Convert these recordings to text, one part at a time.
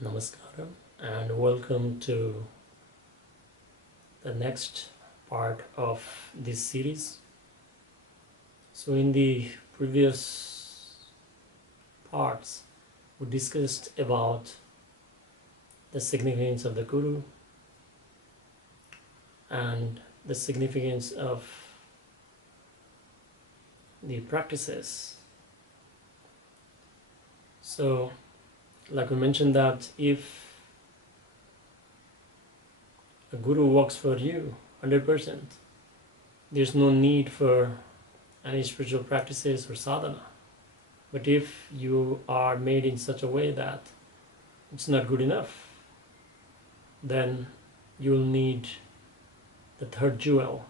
Namaskaram and welcome to the next part of this series. So, in the previous parts, we discussed about the significance of the Guru and the significance of the practices. So, like we mentioned, that if a guru works for you 100%, there's no need for any spiritual practices or sadhana. But if you are made in such a way that it's not good enough, then you'll need the third jewel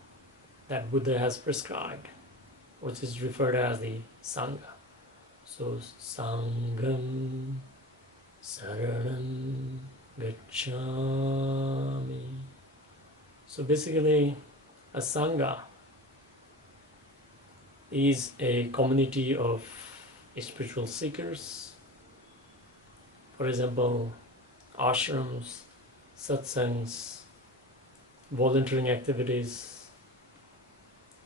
that Buddha has prescribed, which is referred as the Sangha. So, Sangham Saranam Gacchami. So basically, a Sangha is a community of spiritual seekers. For example, ashrams, satsangs, volunteering activities.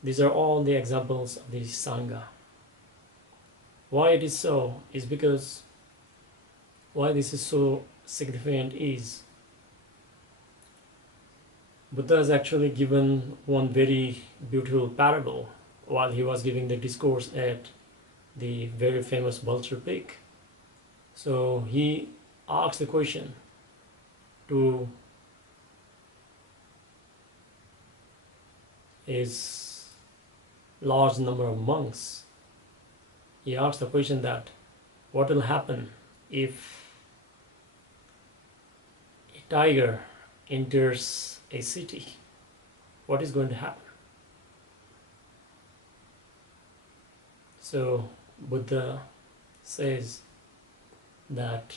These are all the examples of the Sangha. Why it is so is because why this is so significant is Buddha has actually given one very beautiful parable while he was giving the discourse at the very famous Vulture Peak. So he asked the question to his large number of monks. He asked the question that what will happen if a tiger enters a city? What is going to happen? So Buddha says that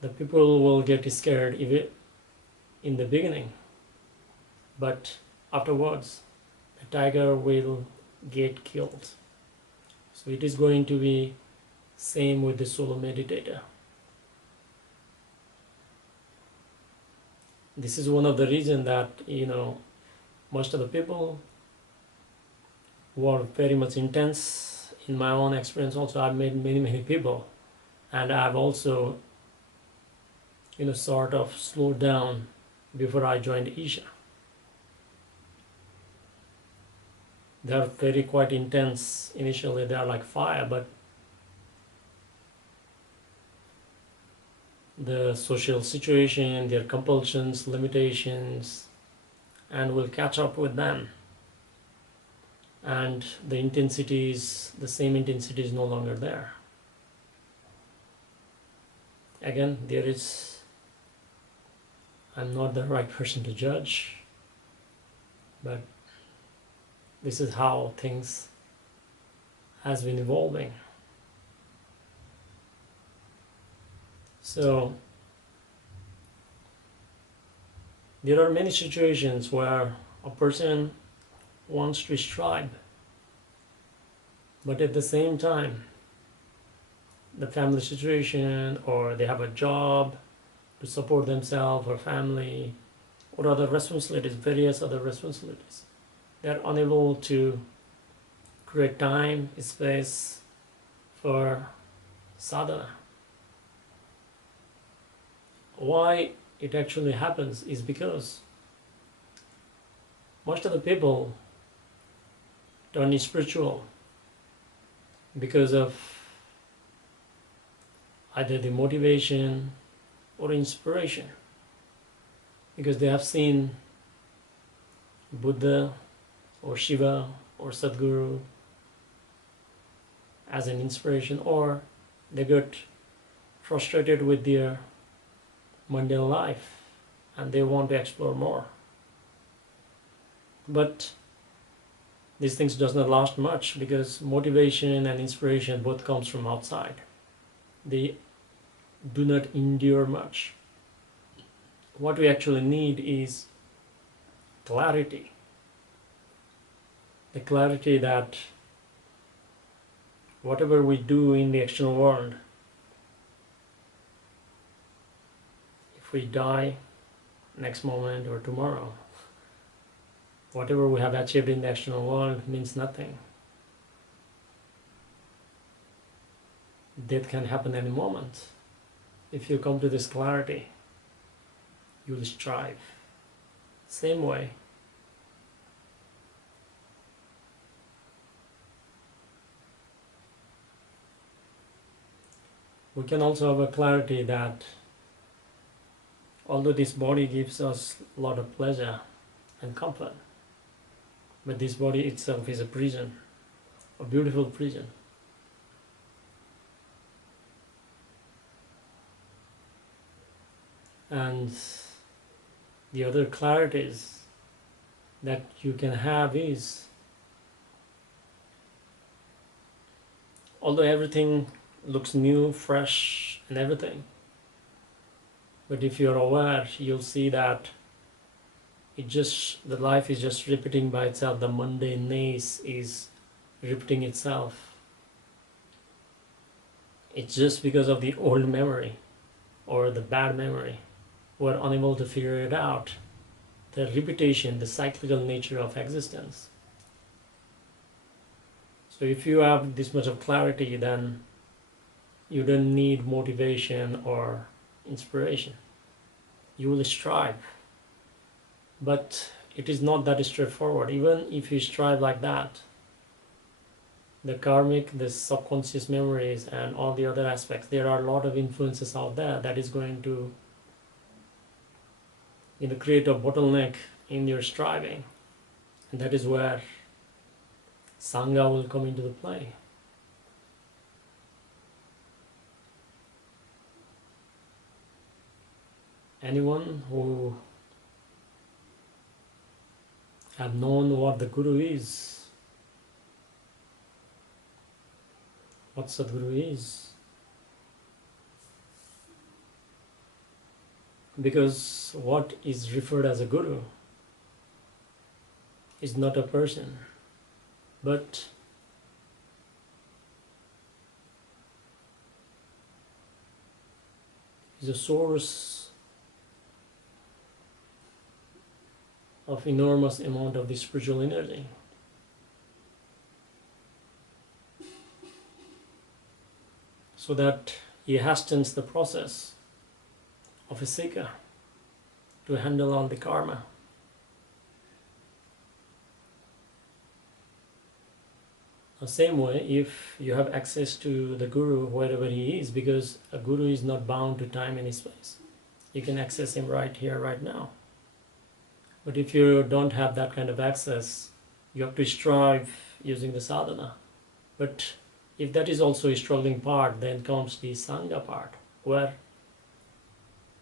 the people will get scared even in the beginning, but afterwards the tiger will get killed. So it is going to be same with the solo meditator. This is one of the reasons that most of the people who are very much intense. In my own experience also, I've met many people, and I've also sort of slowed down before I joined Isha. They are very quite intense initially. They are like fire, but the social situation, their compulsions, limitations, and will catch up with them. And the same intensity is no longer there. Again, I'm not the right person to judge, but this is how things has been evolving. So there are many situations where a person wants to strive, but at the same time the family situation, or they have a job to support themselves or family or other responsibilities, various other responsibilities, they are unable to create time, space for sadhana. Why it actually happens is because most of the people turn spiritual because of either the motivation or inspiration, because they have seen Buddha or Shiva or Sadhguru as an inspiration, or they got frustrated with their mundane life and they want to explore more. But these things does not last much, because motivation and inspiration both comes from outside. They do not endure much. What we actually need is clarity. The clarity that whatever we do in the external world if we die next moment or tomorrow, whatever we have achieved in the external world means nothing. Death can happen any moment. If you come to this clarity, you will strive. Same way, we can also have a clarity that although this body gives us a lot of pleasure and comfort, but this body itself is a prison, a beautiful prison. And the other clarities that you can have is, although everything looks new, fresh, and everything, but if you're aware, you'll see that the life is just repeating by itself. The mundaneness is repeating itself. It's just because of the old memory or the bad memory. We're unable to figure it out. The repetition, the cyclical nature of existence. So if you have this much of clarity, then you don't need motivation or inspiration. You will strive. But it is not that straightforward. Even if you strive like that, the karmic, the subconscious memories, and all the other aspects, there are a lot of influences out there that is going to create a bottleneck in your striving. And that is where Sangha will come into the play. Anyone who have known what the Guru is, what Sadhguru is. Because what is referred as a Guru is not a person, but is a source of enormous amount of the spiritual energy. So that he hastens the process of a seeker to handle all the karma. The same way, if you have access to the Guru wherever he is, because a Guru is not bound to time and space. You can access him right here, right now. But if you don't have that kind of access, you have to strive using the sadhana. But if that is also a struggling part, then comes the Sangha part, where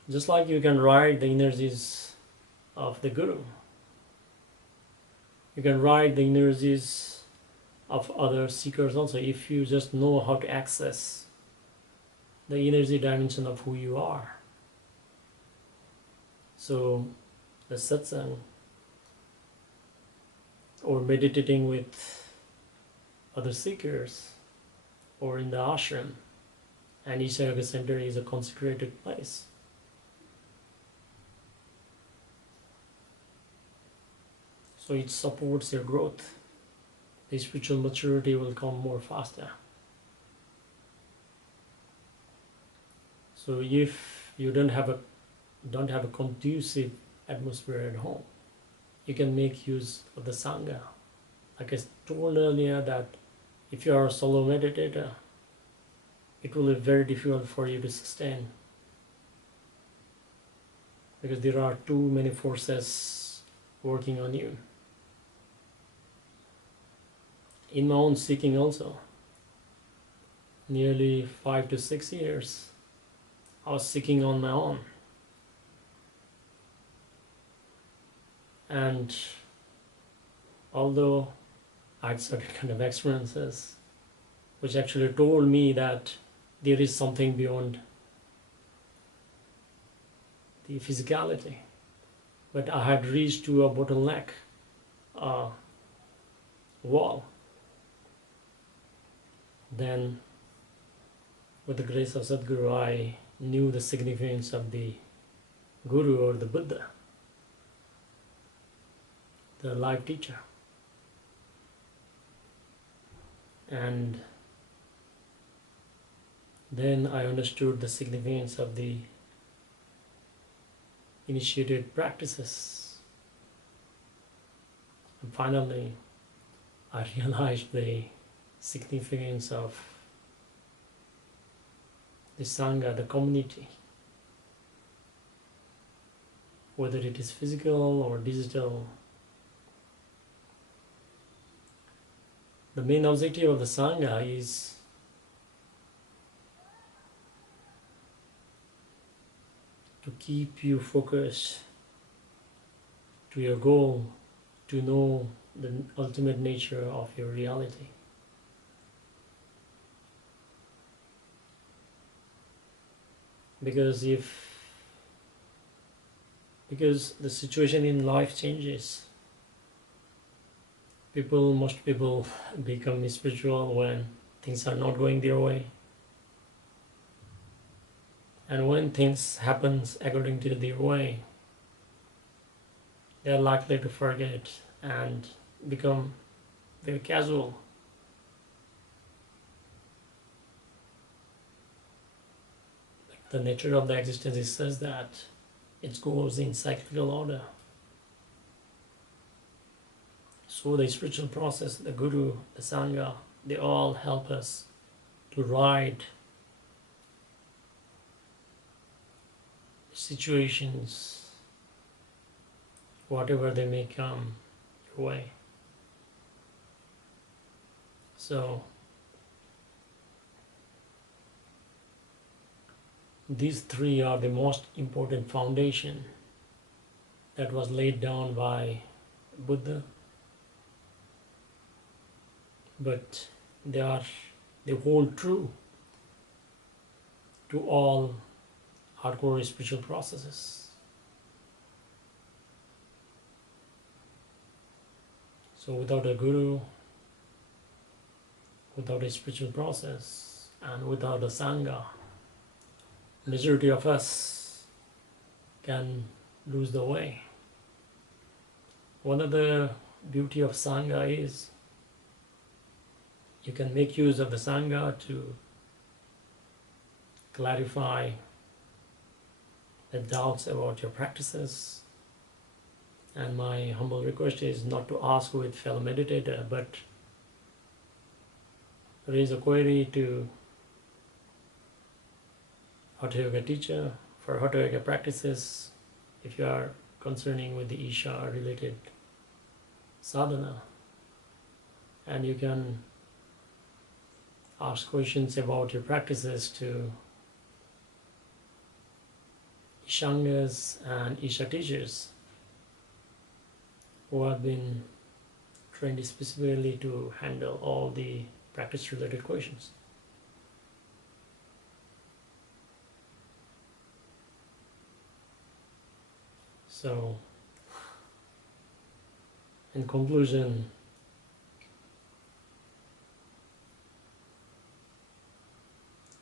just like you can ride the energies of the Guru, you can ride the energies of other seekers also, if you just know how to access the energy dimension of who you are. So the satsang or meditating with other seekers or in the ashram and each yoga center is a consecrated place. So it supports your growth. The spiritual maturity will come more faster. So if you don't have a conducive atmosphere at home, you can make use of the Sangha. Like I told earlier, that if you are a solo meditator, it will be very difficult for you to sustain, because there are too many forces working on you. In my own seeking also, nearly 5 to 6 years, I was seeking on my own. And although I had certain kind of experiences which actually told me that there is something beyond the physicality, but I had reached to a bottleneck wall. Then, with the grace of Sadhguru, I knew the significance of the Guru or the Buddha, the life teacher. And then I understood the significance of the initiated practices. And finally, I realized the significance of the Sangha, the community, whether it is physical or digital. The main objective of the Sangha is to keep you focused to your goal, to know the ultimate nature of your reality. Because the situation in life changes. Most people become spiritual when things are not going their way. And when things happen according to their way, they are likely to forget and become very casual. The nature of the existence is such that it goes in cyclical order. So the spiritual process, the Guru, the Sangha, they all help us to ride situations, whatever they may come your way. So these three are the most important foundation that was laid down by Buddha, but they hold true to all hardcore spiritual processes. So without a guru, without a spiritual process, and without a Sangha, majority of us can lose the way. One of the beauty of Sangha is you can make use of the Sangha to clarify the doubts about your practices. And my humble request is not to ask with fellow meditator, but raise a query to Hatha Yoga teacher for Hatha Yoga practices if you are concerning with the Isha related sadhana. And you can ask questions about your practices to Ishangas and Isha teachers who have been trained specifically to handle all the practice related questions. So, in conclusion,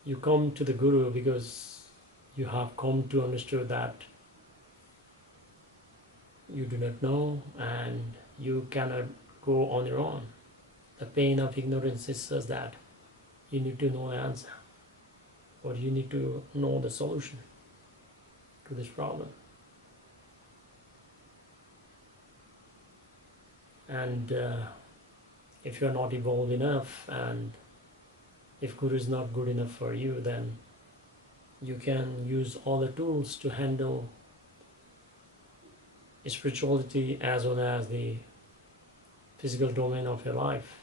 you come to the Guru because you have come to understand that you do not know and you cannot go on your own. The pain of ignorance is such that you need to know the answer, or you need to know the solution to this problem. And if you are not evolved enough, and if Guru is not good enough for you, then you can use all the tools to handle spirituality as well as the physical domain of your life.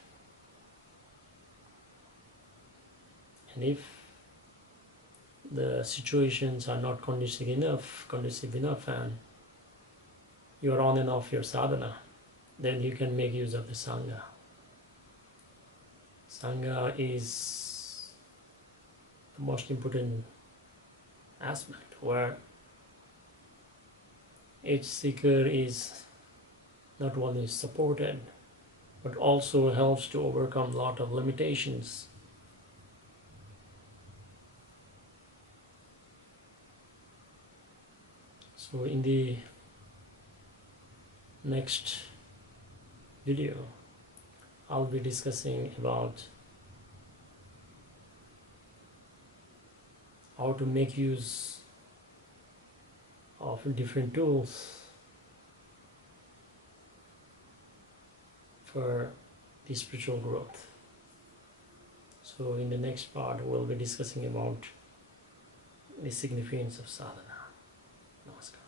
And if the situations are not conducive enough and you are on and off your sadhana, then you can make use of the Sangha. Sangha is the most important aspect, where each seeker is not only supported but also helps to overcome a lot of limitations. So in the next video, I'll be discussing about how to make use of different tools for the spiritual growth. So in the next part, we'll be discussing about the significance of sadhana. Namaskar.